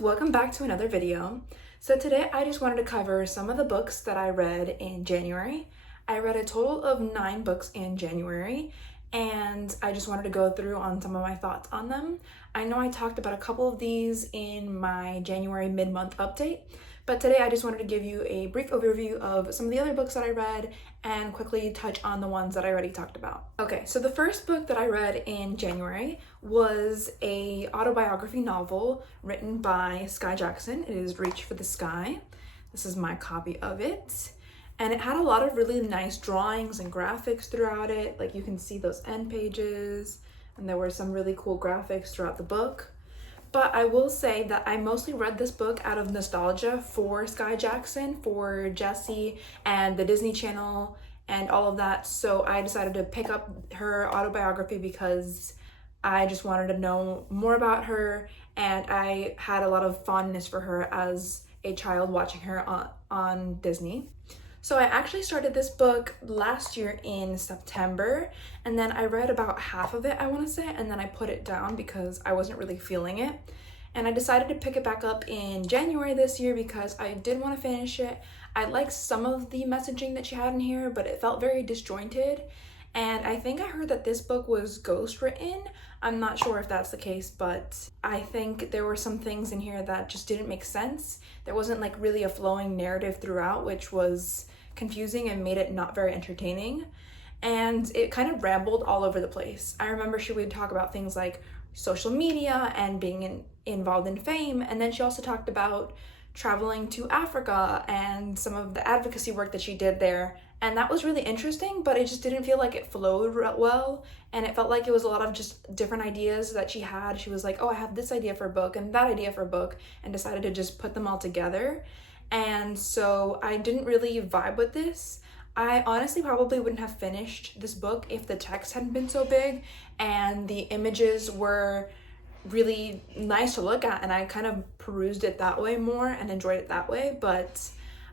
welcome back to another video. So today I just wanted to cover some of the books that I read in January. I read a total of 9 books in January, and I just wanted to go through on some of my thoughts on them. I know I talked about a couple of these in my January mid-month update, but today I just wanted to give you a brief overview of some of the other books that I read and quickly touch on the ones that I already talked about. Okay, so the first book that I read in January was a autobiography novel written by Sky Jackson. It is Reach for the Sky. This is my copy of it. And it had a lot of really nice drawings and graphics throughout it. Like you can see those end pages, and there were some really cool graphics throughout the book. But I will say that I mostly read this book out of nostalgia for Sky Jackson, for Jessie and the Disney Channel and all of that. So I decided to pick up her autobiography because I just wanted to know more about her, and I had a lot of fondness for her as a child watching her on Disney. So I actually started this book last year in September, and then I read about half of it, I want to say, and then I put it down because I wasn't really feeling it. And I decided to pick it back up in January this year because I did want to finish it. I liked some of the messaging that she had in here, but it felt very disjointed. And I think I heard that this book was ghostwritten. I'm not sure if that's the case, but I think there were some things in here that just didn't make sense. There wasn't like really a flowing narrative throughout, which was confusing and made it not very entertaining. And it kind of rambled all over the place. I remember she would talk about things like social media and being involved in fame. And then she also talked about traveling to Africa and some of the advocacy work that she did there. And that was really interesting, but it just didn't feel like it flowed well. And it felt like it was a lot of just different ideas that she had. She was like, oh, I have this idea for a book and that idea for a book, and decided to just put them all together. And so I didn't really vibe with this. I honestly probably wouldn't have finished this book if the text hadn't been so big and the images were really nice to look at, and I kind of perused it that way more and enjoyed it that way. But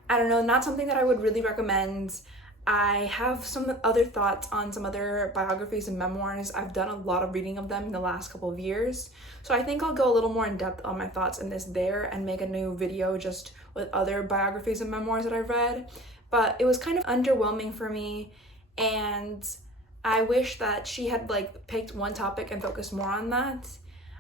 I don't know, not something that I would really recommend. I have some other thoughts on some other biographies and memoirs. I've done a lot of reading of them in the last couple of years, so I think I'll go a little more in depth on my thoughts in this there and make a new video just with other biographies and memoirs that I've read. But it was kind of underwhelming for me, and I wish that she had like picked one topic and focused more on that.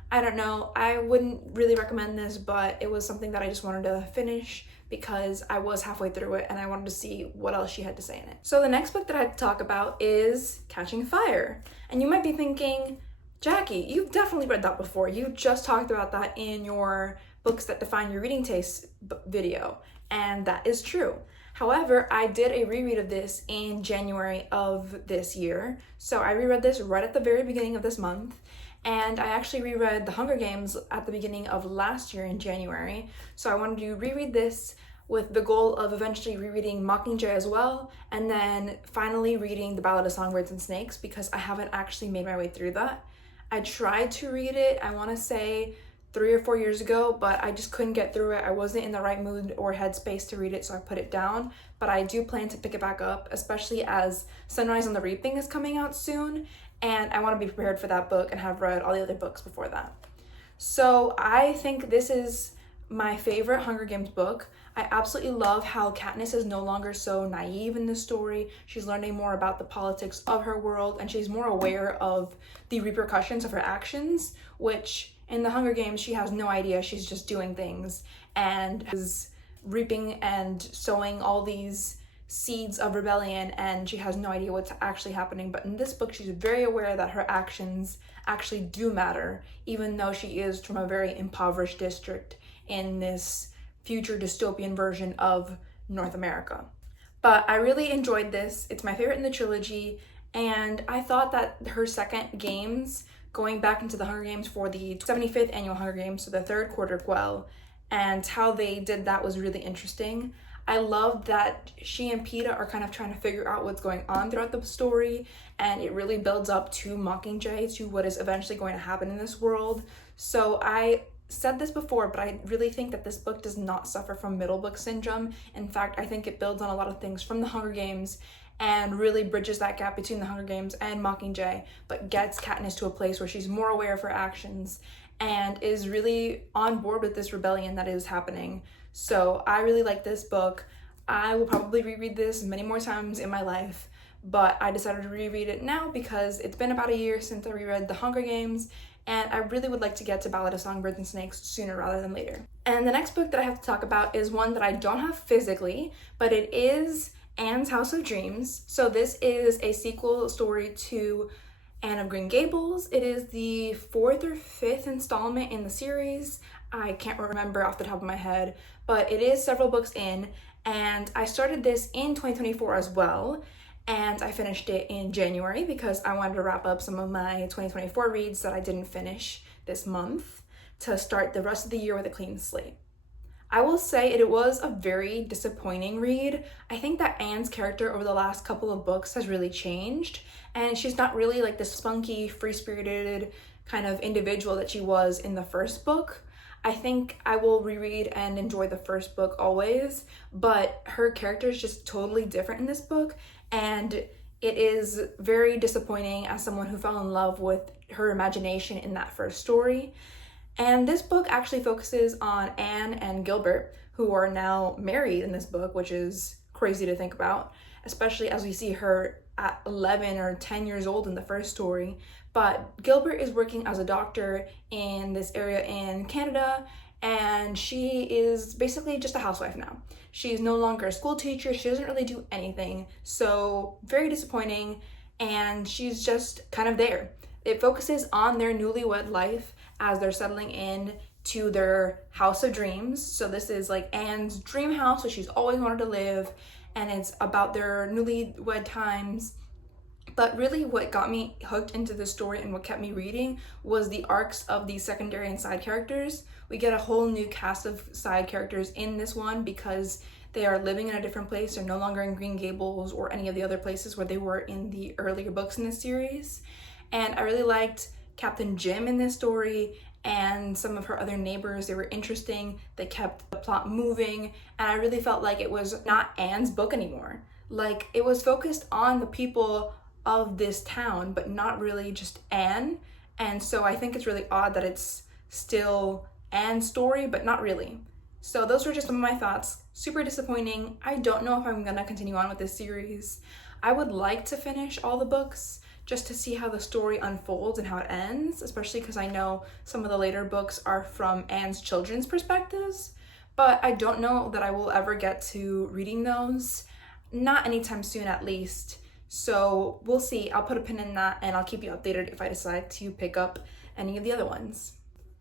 I don't know, I wouldn't really recommend this, but it was something that I just wanted to finish because I was halfway through it and I wanted to see what else she had to say in it. So the next book that I have to talk about is Catching Fire. And you might be thinking, Jackie, you've definitely read that before. You just talked about that in your Books That Define Your Reading Taste video, and that is true. However, I did a reread of this in January of this year. So I reread this right at the very beginning of this month. And I actually reread The Hunger Games at the beginning of last year in January. So I wanted to reread this with the goal of eventually rereading Mockingjay as well, and then finally reading The Ballad of Songbirds and Snakes, because I haven't actually made my way through that. I tried to read it, I want to say 3 or 4 years ago, but I just couldn't get through it. I wasn't in the right mood or headspace to read it, so I put it down. But I do plan to pick it back up, especially as Sunrise on the Reaping is coming out soon, and I want to be prepared for that book and have read all the other books before that. So I think this is my favorite Hunger Games book. I absolutely love how Katniss is no longer so naive in this story. She's learning more about the politics of her world, and she's more aware of the repercussions of her actions, which in the Hunger Games, she has no idea. She's just doing things and is reaping and sowing all these seeds of rebellion, and she has no idea what's actually happening. But in this book, she's very aware that her actions actually do matter, even though she is from a very impoverished district in this future dystopian version of North America. But I really enjoyed this. It's my favorite in the trilogy, and I thought that her second games, going back into the Hunger Games for the 75th annual Hunger Games, so the third quarter quell, and how they did that was really interesting. I love that she and Peeta are kind of trying to figure out what's going on throughout the story, and it really builds up to Mockingjay, to what is eventually going to happen in this world. So I said this before, but I really think that this book does not suffer from middle book syndrome. In fact, I think it builds on a lot of things from the Hunger Games and really bridges that gap between the Hunger Games and Mockingjay, but gets Katniss to a place where she's more aware of her actions and is really on board with this rebellion that is happening. So I really like this book. I will probably reread this many more times in my life, but I decided to reread it now because it's been about a year since I reread The Hunger Games, and I really would like to get to Ballad of Songbirds and Snakes sooner rather than later. And the next book that I have to talk about is one that I don't have physically, but it is Anne's House of Dreams. So this is a sequel story to Anne of Green Gables. It is the 4th or 5th installment in the series. I can't remember off the top of my head, but it is several books in, and I started this in 2024 as well, and I finished it in January because I wanted to wrap up some of my 2024 reads that I didn't finish this month to start the rest of the year with a clean slate. I will say it was a very disappointing read. I think that Anne's character over the last couple of books has really changed, and she's not really like this spunky, free-spirited kind of individual that she was in the first book. I think I will reread and enjoy the first book always, but her character is just totally different in this book, and it is very disappointing as someone who fell in love with her imagination in that first story. And this book actually focuses on Anne and Gilbert, who are now married in this book, which is crazy to think about, especially as we see her at 11 or 10 years old in the first story. But Gilbert is working as a doctor in this area in Canada, and she is basically just a housewife now. She's no longer a school teacher. She doesn't really do anything. So very disappointing, and she's just kind of there. It focuses on their newlywed life as they're settling in to their house of dreams. So this is like Anne's dream house, which she's always wanted to live, and it's about their newlywed times. But really what got me hooked into this story and what kept me reading was the arcs of the secondary and side characters. We get a whole new cast of side characters in this one because they are living in a different place. They're no longer in Green Gables or any of the other places where they were in the earlier books in this series. And I really liked Captain Jim in this story and some of her other neighbors. They were interesting. They kept the plot moving, and I really felt like it was not Anne's book anymore. Like, it was focused on the people of this town, but not really just Anne. And so I think it's really odd that it's still Anne's story, but not really. So those were just some of my thoughts. Super disappointing. I don't know if I'm gonna continue on with this series. I would like to finish all the books just to see how the story unfolds and how it ends, especially because I know some of the later books are from Anne's children's perspectives, but I don't know that I will ever get to reading those, not anytime soon at least. So we'll see. I'll put a pin in that, and I'll keep you updated if I decide to pick up any of the other ones.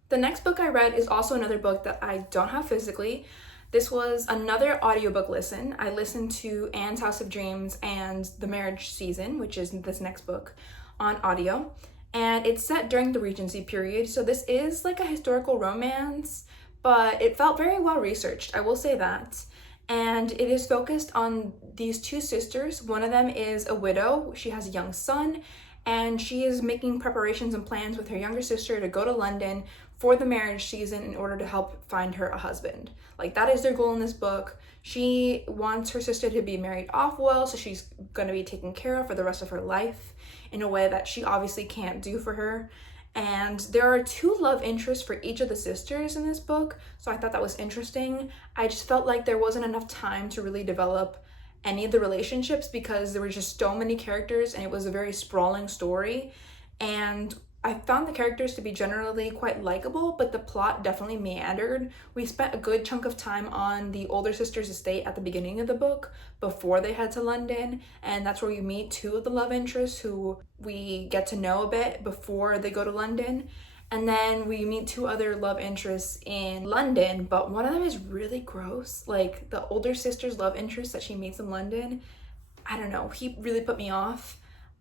The next book I read is also another book that I don't have physically. This was another audiobook listen. I listened to Anne's House of Dreams and The Marriage Season, which is this next book, on audio. And it's set during the Regency period, so this is like a historical romance, but it felt very well researched, I will say that. And it is focused on these two sisters. One of them is a widow. She has a young son, and she is making preparations and plans with her younger sister to go to London for the marriage season in order to help find her a husband. Like, that is their goal in this book. She wants her sister to be married off well, so she's going to be taken care of for the rest of her life in a way that she obviously can't do for her. And there are 2 love interests for each of the sisters in this book, so I thought that was interesting. I just felt like there wasn't enough time to really develop any of the relationships because there were just so many characters and it was a very sprawling story. And I found the characters to be generally quite likable, but the plot definitely meandered. We spent a good chunk of time on the older sister's estate at the beginning of the book before they head to London, and that's where we meet 2 of the love interests who we get to know a bit before they go to London. And then we meet 2 other love interests in London, but one of them is really gross. Like, the older sister's love interest that she meets in London, I don't know, he really put me off.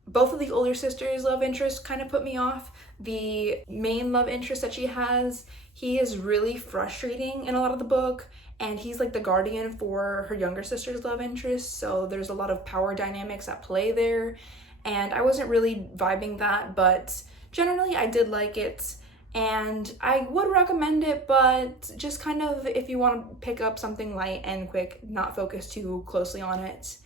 Both of the older sisters' love interests kind of put me off. The main love interest that she has, he is really frustrating in a lot of the book, and he's like the guardian for her younger sister's love interest, so there's a lot of power dynamics at play there, and I wasn't really vibing that, but generally I did like it, and I would recommend it, but just kind of if you want to pick up something light and quick, not focus too closely on it.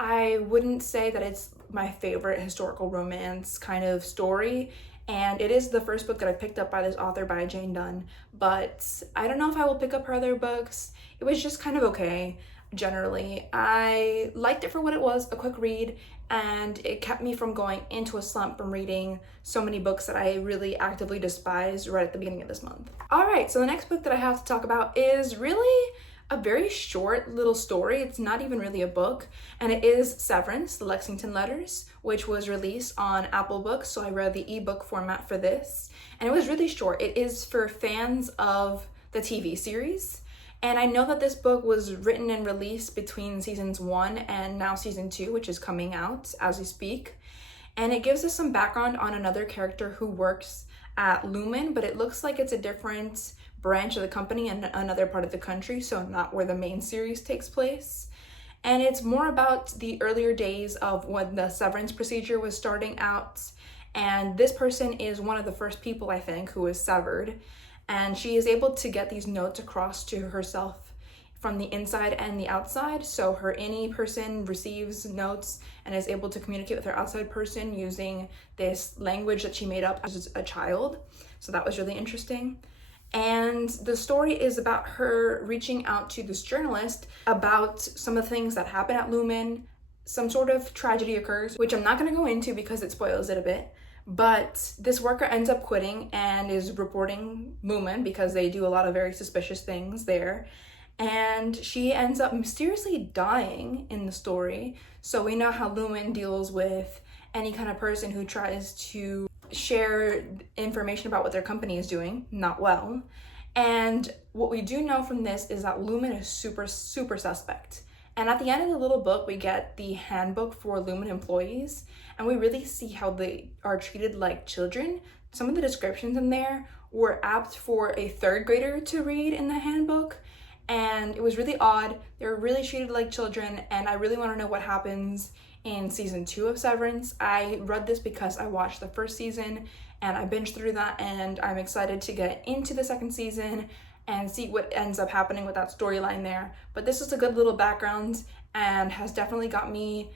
I wouldn't say that it's my favorite historical romance kind of story, and it is the first book that I picked up by this author, by Jane Dunn, but I don't know if I will pick up her other books. It was just kind of okay, generally. I liked it for what it was, a quick read, and it kept me from going into a slump from reading so many books that I really actively despised right at the beginning of this month. All right, so the next book that I have to talk about is really a very short little story. It's not even really a book, and it is Severance, the Lexington Letters, which was released on Apple Books, so I read the ebook format for this, and it was really short. It is for fans of the TV series, and I know that this book was written and released between seasons 1 and now season 2, which is coming out as we speak, and it gives us some background on another character who works at Lumen, but it looks like it's a different branch of the company in another part of the country, so not where the main series takes place. And it's more about the earlier days of when the severance procedure was starting out, and this person is one of the first people, I think, who is severed, and she is able to get these notes across to herself from the inside and the outside. So her innie person receives notes and is able to communicate with her outside person using this language that she made up as a child. So that was really interesting. And the story is about her reaching out to this journalist about some of the things that happen at Lumen. Some sort of tragedy occurs, which I'm not going to go into because it spoils it a bit. But this worker ends up quitting and is reporting Lumen because they do a lot of very suspicious things there. And she ends up mysteriously dying in the story. So we know how Lumen deals with any kind of person who tries to share information about what their company is doing, not well. And what we do know from this is that Lumen is super suspect. And at the end of the little book, we get the handbook for Lumen employees, and we really see how they are treated like children. Some of the descriptions in there were apt for a third grader to read in the handbook, and it was really odd. They were really treated like children, and I really want to know what happens in season 2 of Severance. I read this because I watched the first season and I binged through that, and I'm excited to get into the second season and see what ends up happening with that storyline there. But this is a good little background and has definitely got me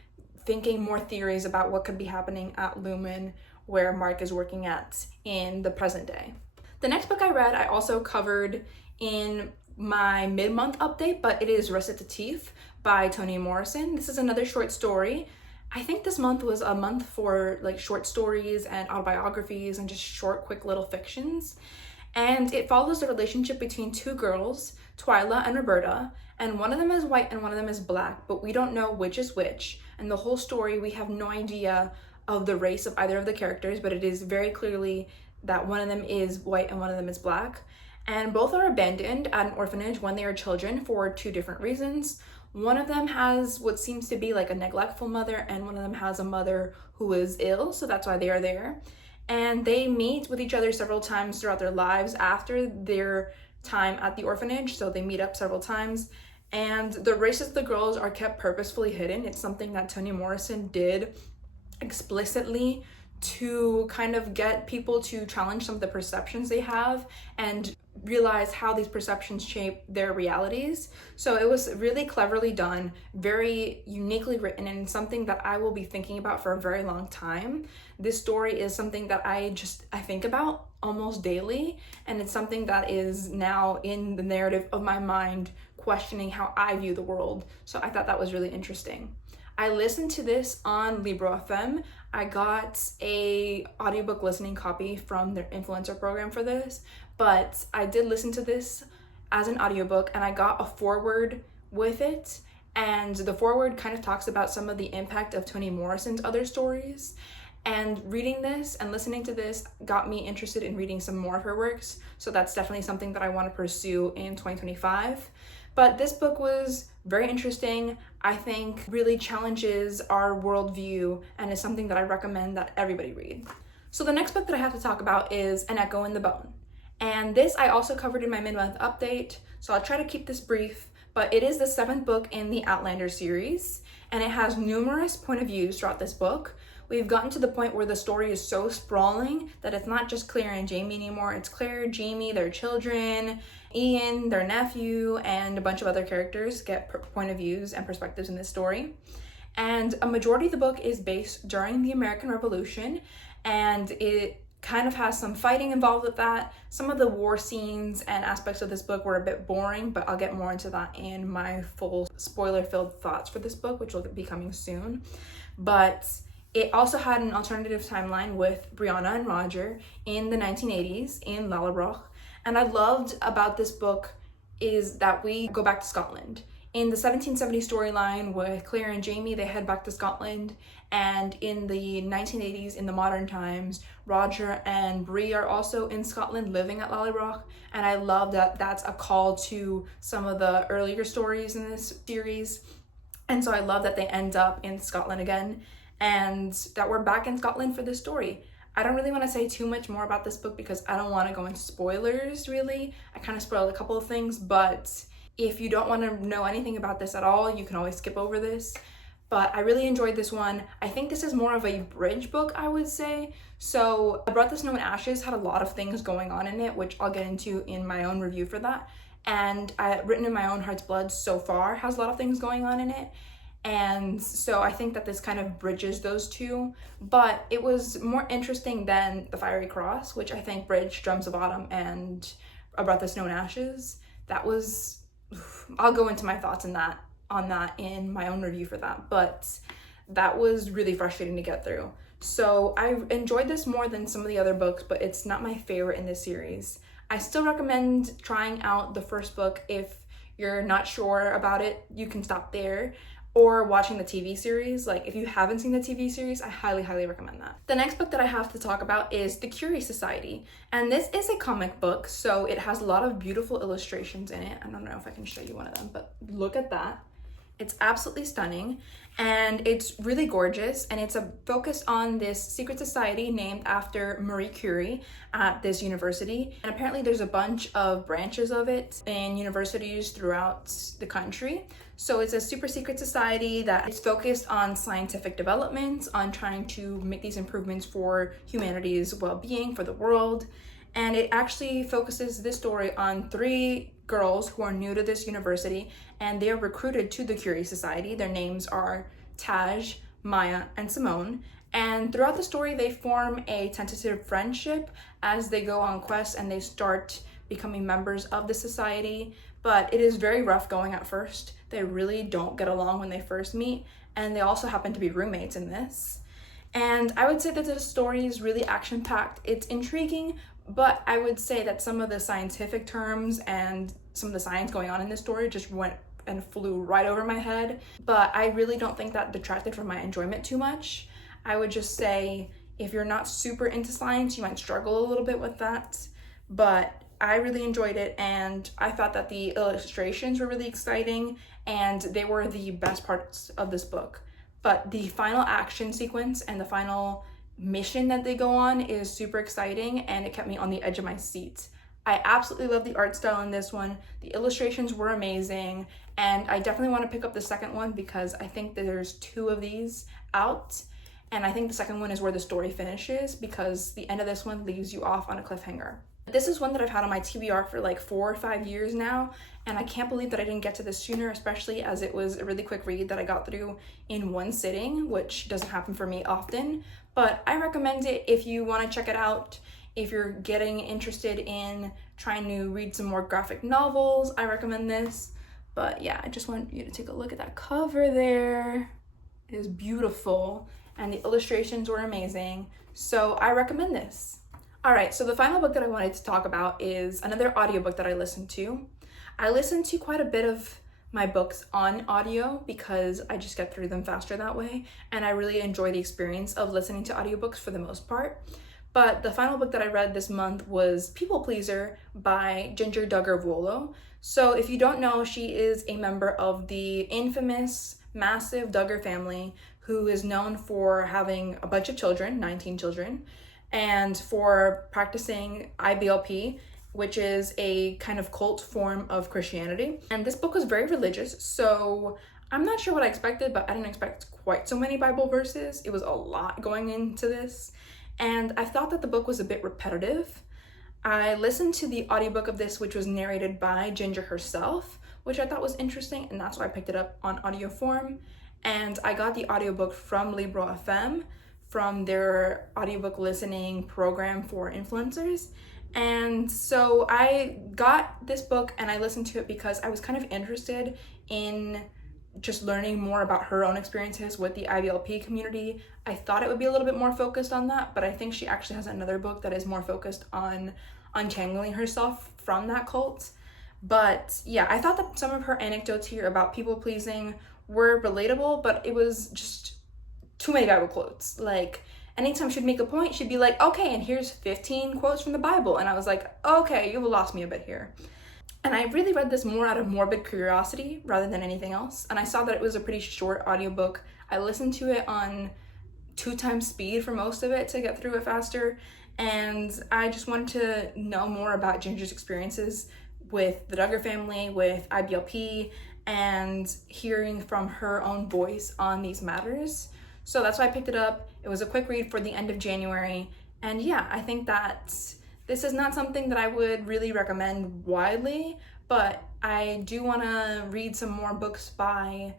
thinking more theories about what could be happening at Lumen, where Mark is working at in the present day. The next book I read, I also covered in my mid-month update, but it is Recitatif by Toni Morrison. This is another short story. I think this month was a month for like short stories and autobiographies and just short, quick little fictions. And it follows the relationship between two girls, Twyla and Roberta, and one of them is white and one of them is black, but we don't know which is which. And the whole story, we have no idea of the race of either of the characters, but it is very clearly that one of them is white and one of them is black. And both are abandoned at an orphanage when they are children for 2 different reasons. One of them has what seems to be like a neglectful mother, and one of them has a mother who is ill, so that's why they are there. And they meet with each other several times throughout their lives after their time at the orphanage, so they meet up several times. And the races of the girls are kept purposefully hidden. It's something that Toni Morrison did explicitly to kind of get people to challenge some of the perceptions they have and realize how these perceptions shape their realities. So it was really cleverly done, very uniquely written, and something that I will be thinking about for a very long time. This story is something that I think about almost daily, and it's something that is now in the narrative of my mind, questioning how I view the world. So I thought that was really interesting. I listened to this on Libro FM. I got a audiobook listening copy from their influencer program for this, but I did listen to this as an audiobook, and I got a foreword with it, and the foreword kind of talks about some of the impact of Toni Morrison's other stories. And reading this and listening to this got me interested in reading some more of her works, so that's definitely something that I want to pursue in 2025. But this book was very interesting. I think really challenges our worldview and is something that I recommend that everybody read. So the next book that I have to talk about is An Echo in the Bone. And this I also covered in my mid-month update, so I'll try to keep this brief, but it is the 7th book in the Outlander series, and it has numerous point of views throughout this book. We've gotten to the point where the story is so sprawling that it's not just Claire and Jamie anymore. It's Claire, Jamie, their children, Ian, their nephew, and a bunch of other characters get point of views and perspectives in this story. And a majority of the book is based during the American Revolution, and it kind of has some fighting involved with that. Some of the war scenes and aspects of this book were a bit boring, but I'll get more into that in my full spoiler-filled thoughts for this book, which will be coming soon. But it also had an alternative timeline with Brianna and Roger in the 1980s in Lallebroch. And I loved about this book is that we go back to Scotland. In the 1770 storyline with Claire and Jamie, they head back to Scotland. And in the 1980s, in the modern times, Roger and Bree are also in Scotland living at Lallebroch. And I love that that's a call to some of the earlier stories in this series. And so I love that they end up in Scotland again and that we're back in Scotland for this story. I don't really want to say too much more about this book because I don't want to go into spoilers, really. I kind of spoiled a couple of things, but if you don't want to know anything about this at all, you can always skip over this. But I really enjoyed this one. I think this is more of a bridge book, I would say. So I Brought the Snow and Ashes had a lot of things going on in it, which I'll get into in my own review for that. And Written in My Own Heart's Blood so far has a lot of things going on in it. And so I think that this kind of bridges those two, but it was more interesting than The Fiery Cross, which I think bridged Drums of Autumn and A Breath of Snow and Ashes. That was, I'll go into my thoughts on that in my own review for that, but that was really frustrating to get through. So I enjoyed this more than some of the other books, but it's not my favorite in this series. I still recommend trying out the first book. If you're not sure about it, you can stop there. Or watching the TV series. Like, if you haven't seen the TV series, I highly, highly recommend that. The next book that I have to talk about is The Curie Society. And this is a comic book, so it has a lot of beautiful illustrations in it. I don't know if I can show you one of them, but look at that. It's absolutely stunning, and it's really gorgeous, and it's a focus on this secret society named after Marie Curie at this university. And apparently there's a bunch of branches of it in universities throughout the country. So it's a super secret society that is focused on scientific developments, on trying to make these improvements for humanity's well-being, for the world. And it actually focuses this story on 3 girls who are new to this university, and they are recruited to the Curie Society. Their names are Taj, Maya, and Simone. And throughout the story, they form a tentative friendship as they go on quests and they start becoming members of the society. But it is very rough going at first. They really don't get along when they first meet, and they also happen to be roommates in this. And I would say that the story is really action-packed. It's intriguing, but I would say that some of the scientific terms and some of the science going on in this story just went and flew right over my head. But I really don't think that detracted from my enjoyment too much. I would just say if you're not super into science, you might struggle a little bit with that. But I really enjoyed it, and I thought that the illustrations were really exciting, and they were the best parts of this book. But the final action sequence and the final mission that they go on is super exciting, and it kept me on the edge of my seat. I absolutely love the art style in this one. The illustrations were amazing, and I definitely want to pick up the second one because I think that there's 2 of these out, and I think the second one is where the story finishes because the end of this one leaves you off on a cliffhanger. This is one that I've had on my TBR for like 4 or 5 years now, and I can't believe that I didn't get to this sooner, especially as it was a really quick read that I got through in one sitting, which doesn't happen for me often. But I recommend it if you want to check it out. If you're getting interested in trying to read some more graphic novels, I recommend this. But yeah, I just want you to take a look at that cover there. It is beautiful, and the illustrations were amazing. So I recommend this. All right, so the final book that I wanted to talk about is another audiobook that I listened to. I listened to quite a bit of my books on audio because I just get through them faster that way, and I really enjoy the experience of listening to audiobooks for the most part. But the final book that I read this month was People Pleaser by Ginger Duggar. So if you don't know, she is a member of the infamous, massive Duggar family who is known for having a bunch of children, 19 children, and for practicing IBLP, which is a kind of cult form of Christianity. And this book was very religious, so I'm not sure what I expected, but I didn't expect quite so many Bible verses. It was a lot going into this, and I thought that the book was a bit repetitive. I listened to the audiobook of this, which was narrated by Ginger herself, which I thought was interesting, and that's why I picked it up on audio form. And I got the audiobook from Libro FM from their audiobook listening program for influencers. And so I got this book and I listened to it because I was kind of interested in just learning more about her own experiences with the IBLP community. I thought it would be a little bit more focused on that, but I think she actually has another book that is more focused on untangling herself from that cult. But yeah, I thought that some of her anecdotes here about people pleasing were relatable, but it was just too many Bible quotes. Like, anytime she'd make a point, she'd be like, okay, and here's 15 quotes from the Bible. And I was like, okay, you've lost me a bit here. And I really read this more out of morbid curiosity rather than anything else. And I saw that it was a pretty short audiobook. I listened to it on 2x speed for most of it to get through it faster. And I just wanted to know more about Ginger's experiences with the Duggar family, with IBLP, and hearing from her own voice on these matters. So that's why I picked it up. It was a quick read for the end of January. And yeah, I think that this is not something that I would really recommend widely, but I do want to read some more books by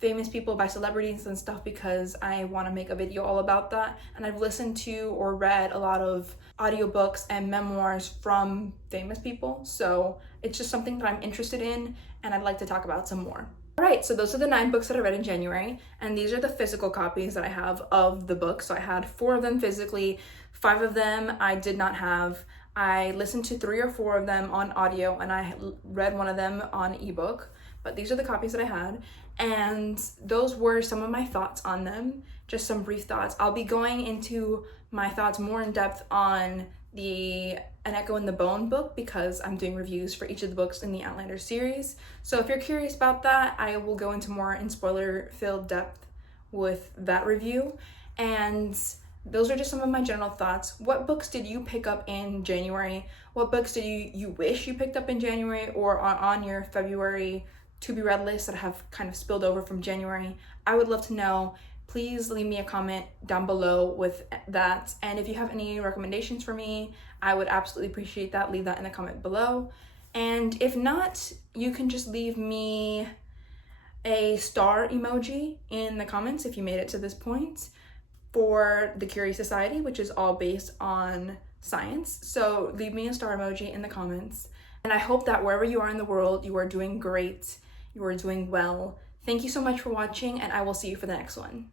famous people, by celebrities and stuff, because I want to make a video all about that. And I've listened to or read a lot of audiobooks and memoirs from famous people, so it's just something that I'm interested in and I'd like to talk about some more. All right, so those are the 9 books that I read in January, and these are the physical copies that I have of the books. So I had 4 of them physically, 5 of them I did not have. I listened to 3 or 4 of them on audio, and I read one of them on ebook, but these are the copies that I had, and those were some of my thoughts on them, just some brief thoughts. I'll be going into my thoughts more in depth on the An Echo in the Bone book because I'm doing reviews for each of the books in the Outlander series. So if you're curious about that, I will go into more in spoiler-filled depth with that review. And those are just some of my general thoughts. What books did you pick up in January? What books did you wish you picked up in January or are on your February to-be-read list that have kind of spilled over from January? I would love to know. Please leave me a comment down below with that. And if you have any recommendations for me, I would absolutely appreciate that. Leave that in the comment below. And if not, you can just leave me a star emoji in the comments if you made it to this point for the Curie Society, which is all based on science. So leave me a star emoji in the comments. And I hope that wherever you are in the world, you are doing great, you are doing well. Thank you so much for watching, and I will see you for the next one.